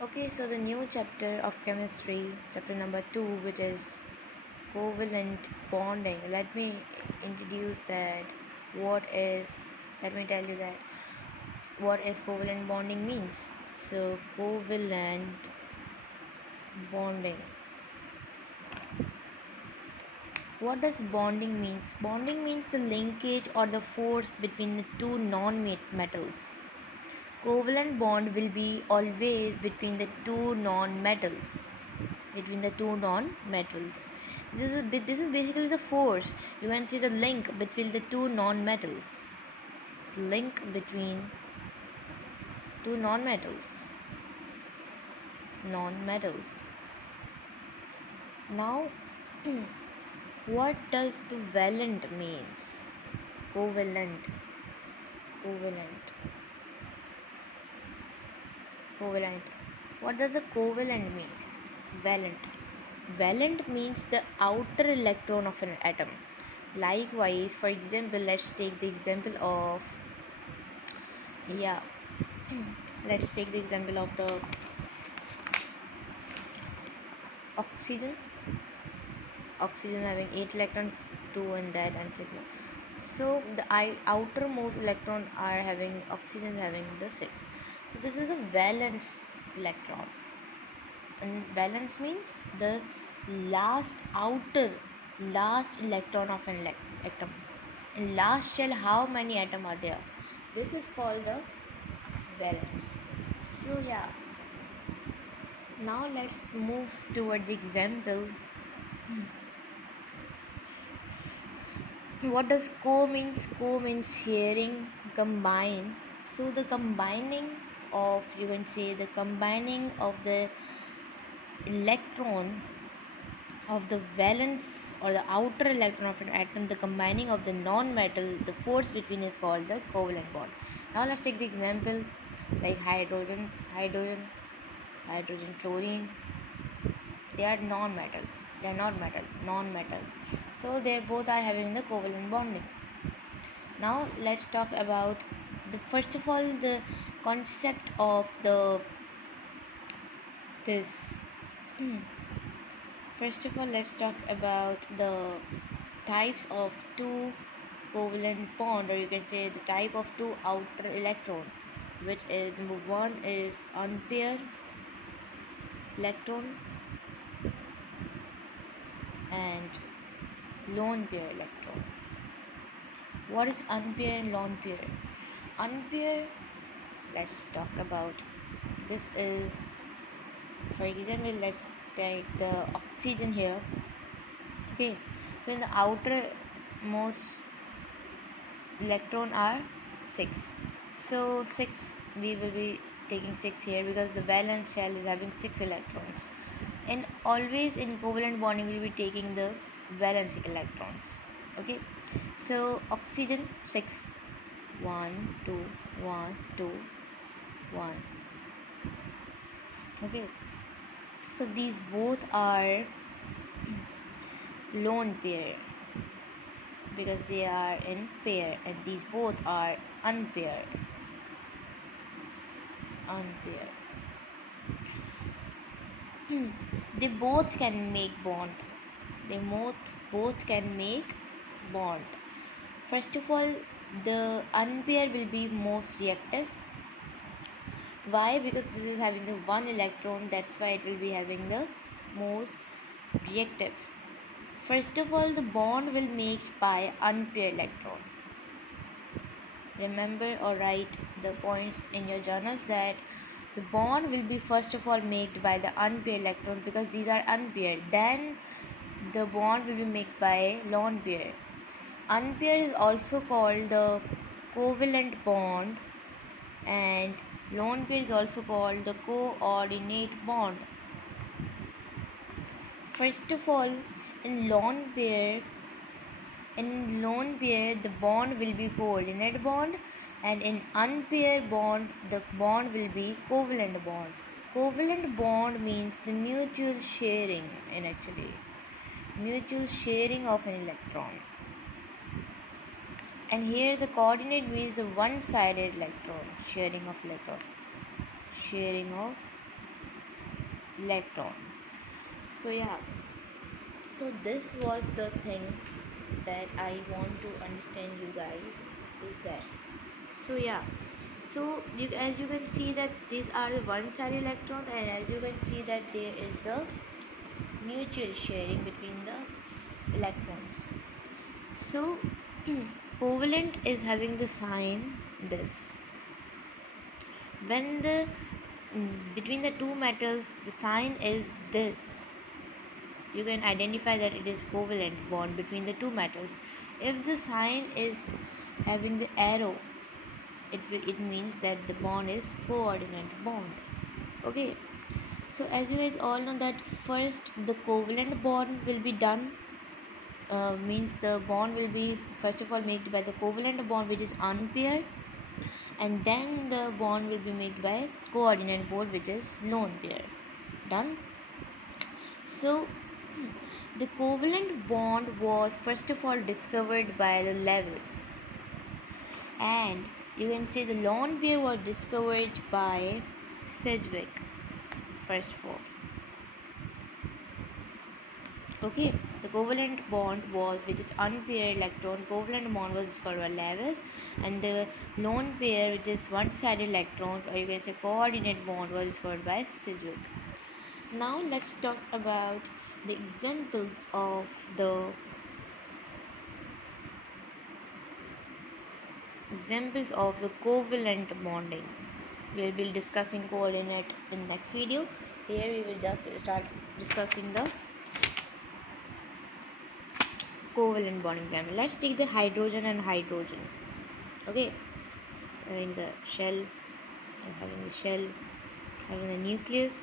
Okay, so the new chapter of chemistry, chapter number 2, which is covalent bonding. Let me introduce that. What is, let me tell you that what is covalent bonding means. So, covalent bonding. What does bonding means? Bonding means the linkage or the force between the two non-metals. Covalent bond will be always between the two non-metals. This is basically the force. You can see the link between the two non-metals. Link between two non-metals. Now, what does the valent means? Covalent, covalent, covalent. What does the covalent means? Valent. Valent means the outer electron of an atom. Likewise, for example, let's take the example of yeah let's take the example of the oxygen. Oxygen having 8 electrons, 2 in that and 6. So the outermost electron are having oxygen having the 6. So this is the valence electron. And valence means the last electron of an atom. In last shell, how many atoms are there? This is called the valence. So yeah, now let's move toward the example. What does co means? Co means sharing, combine. So the combining of, you can say, the combining of the electron of the valence or the outer electron of an atom, the combining of the non-metal, the force between is called the covalent bond. Now let's take the example like hydrogen, chlorine. They are non-metal. They are not metal, non-metal. So they both are having the covalent bonding. Now let's talk about the first of all the concept of the this. First of all, let's talk about the types of two covalent bond, or you can say the type of two outer electron, which is number one is unpaired electron and lone pair electron. What is unpaired and lone pair? Unpaired, let's talk about this is, for example, let's take the oxygen here. Okay, so in the outermost electron are 6. So 6, we will be taking 6 here because the valence shell is having 6 electrons. And always in covalent bonding we will be taking the valence electrons. Okay, so oxygen 6, 1 2 1 2 1. Okay, so these both are lone pair because they are in pair, and these both are unpaired. They both can make bond. Both can make bond. First of all, the unpaired will be most reactive. Why? Because this is having the one electron, that's why it will be having the most reactive. First of all, the bond will make by unpaired electron. Remember or write the points in your journals that the bond will be first of all made by the unpaired electron because these are unpaired. Then the bond will be made by lone pair. Unpaired is also called the covalent bond, and lone pair is also called the coordinate bond. First of all, in lone pair, the bond will be coordinate bond, and in unpaired bond the bond will be covalent bond. Covalent bond means the mutual sharing of an electron. And here the coordinate means the one-sided electron sharing of electron. So yeah, so this was the thing that I want to understand you guys is that. So yeah, so as you can see that these are the one-sided electrons, and as you can see that there is the mutual sharing between the electrons. So covalent is having the sign this. When the between the two metals the sign is this, you can identify that it is covalent bond between the two metals. If the sign is having the arrow, it means that the bond is coordinate bond. Okay, so as you guys all know that first the covalent bond will be done, means the bond will be first of all made by the covalent bond which is unpaired, and then the bond will be made by coordinate bond which is lone pair. Done. So the covalent bond was first of all discovered by the Lewis, and you can say the lone pair was discovered by Sedgwick first of all. Okay, the covalent bond was which is unpaired electron. Covalent bond was discovered by Lewis, and the lone pair which is one-sided electrons, or you can say coordinate bond, was discovered by Sedgwick. Now let's talk about the examples of the covalent bonding. We will be discussing coordinate in next video. Here we will just start discussing the covalent bonding example. Let's take the hydrogen and hydrogen. Okay, in the shell, having the shell, having the nucleus,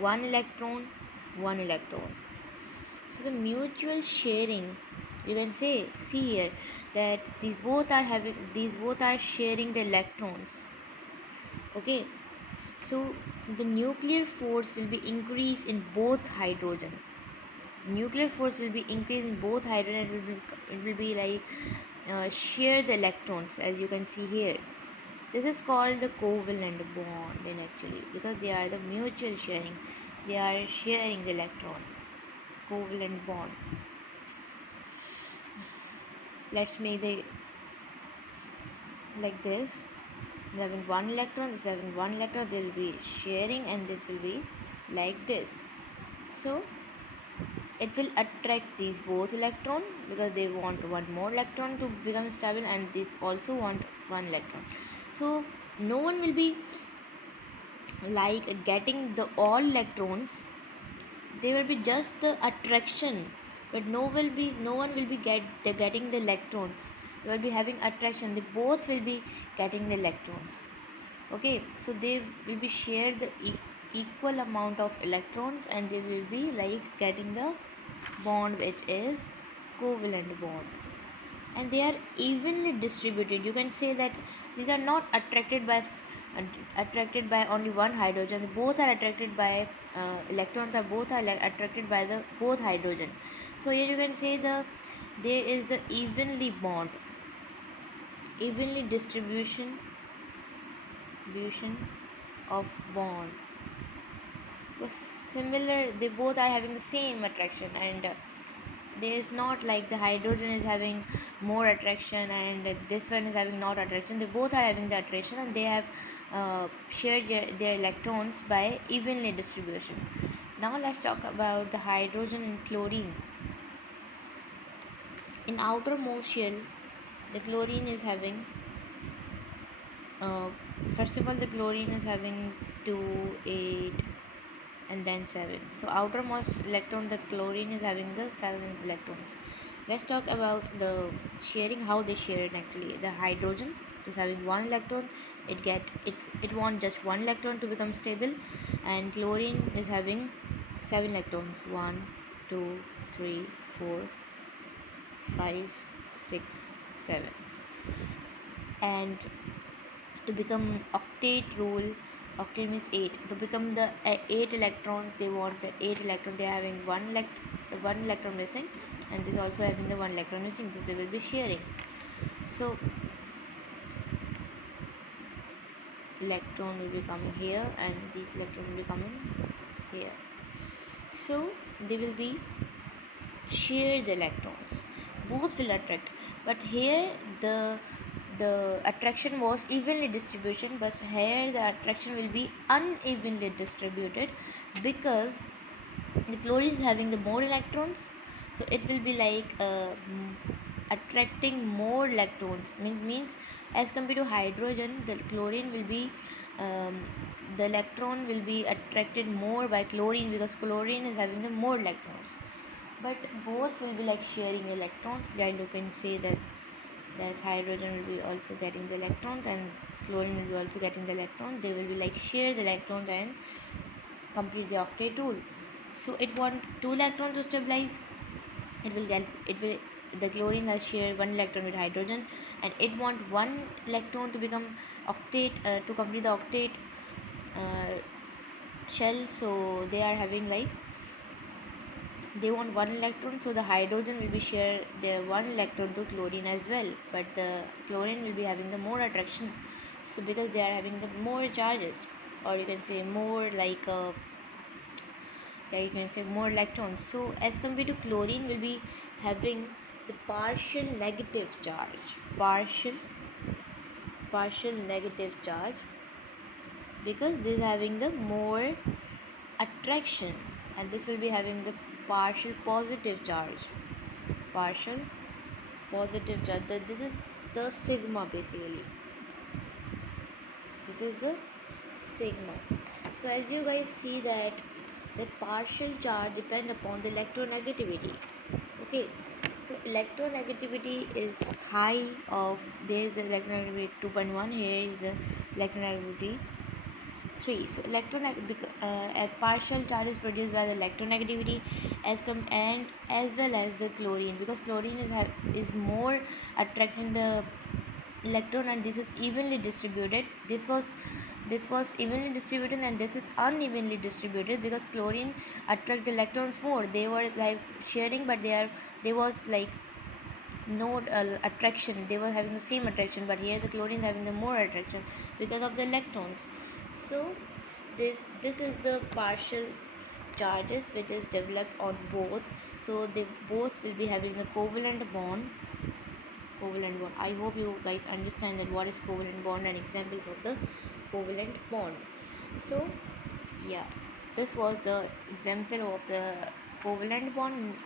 one electron, one electron. So the mutual sharing, you can see here that these both are sharing the electrons. Okay, so the nuclear force will be increased in both hydrogen. Nuclear force will be increased in both hydrogen. It will be like share the electrons, as you can see here. This is called the covalent bond in actually, because they are the mutual sharing. They are sharing the electron. Covalent bond. Let's make the like this. Having one electron, this having one electron, they will be sharing, and this will be like this. So it will attract these both electron because they want one more electron to become stable, and this also want one electron. So no one will be like getting the all electrons. They will be just the attraction, but no one will be getting the electrons. They will be having attraction. They both will be getting the electrons. Okay, so they will be shared the equal amount of electrons, and they will be like getting the bond which is covalent bond, and they are evenly distributed. You can say that these are not attracted by only one hydrogen. They both are attracted by electrons are both are attracted by the both hydrogen. So here you can say there is the evenly distribution of bond. Similar, they both are having the same attraction, and there is not like the hydrogen is having more attraction and this one is having not attraction. They both are having the attraction, and they have shared their electrons by evenly distribution. Now let's talk about the hydrogen and chlorine. In outermost shell, the chlorine is having first of all the chlorine is having 2, 8 and then 7. So outermost electron, the chlorine is having the 7 electrons. Let's talk about the sharing, how they share it actually. The hydrogen is having one electron. It wants just one electron to become stable, and chlorine is having 7 electrons. 1, 2, 3, 4, 5, 6, 7. And to become octet rule, octet means 8. To become the 8 electrons, they want the 8 electron. They are having one electron missing, and this also having the one electron missing, so they will be sharing. So electron will be coming here, and these electron will be coming here. So they will be share the electrons, both will attract, but here the attraction was evenly distribution, but here the attraction will be unevenly distributed because the chlorine is having the more electrons, so it will be like attracting more electrons. Means as compared to hydrogen, the chlorine will be um, the electron will be attracted more by chlorine because chlorine is having the more electrons, but both will be like sharing electrons. Like you can say that hydrogen will be also getting the electrons and chlorine will be also getting the electron. They will be like share the electrons and complete the octet rule. So it want two electrons to stabilize. It will the chlorine has shared one electron with hydrogen, and it want one electron to become octet to complete the octet uh, shell. So they are having like they want one electron, so the hydrogen will be share their one electron to chlorine as well, but the chlorine will be having the more attraction, so because they are having the more charges, or you can say more like yeah, you can say more electrons. So as compared to chlorine will be having the partial negative charge because this is having the more attraction, and this will be having the partial positive charge. This is the sigma basically. This is the sigma. So as you guys see that the partial charge depend upon the electronegativity. Okay, so electronegativity is high of, there is the electronegativity 2.1, here is the electronegativity 3. So a partial charge is produced by the electronegativity and as well as the chlorine, because chlorine is more attracting the electron, and this is evenly distributed. This was evenly distributed, and this is unevenly distributed because chlorine attract the electrons more. They were like sharing, but they was like no attraction. They were having the same attraction, but here the chlorine is having the more attraction because of the electrons. So this is the partial charges which is developed on both. So they both will be having the covalent bond. I hope you guys understand that what is covalent bond and examples of the covalent bond. So yeah, this was the example of the covalent bond.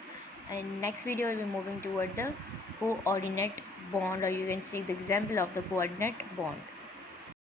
And next video we'll be moving toward the coordinate bond, or you can see the example of the coordinate bond.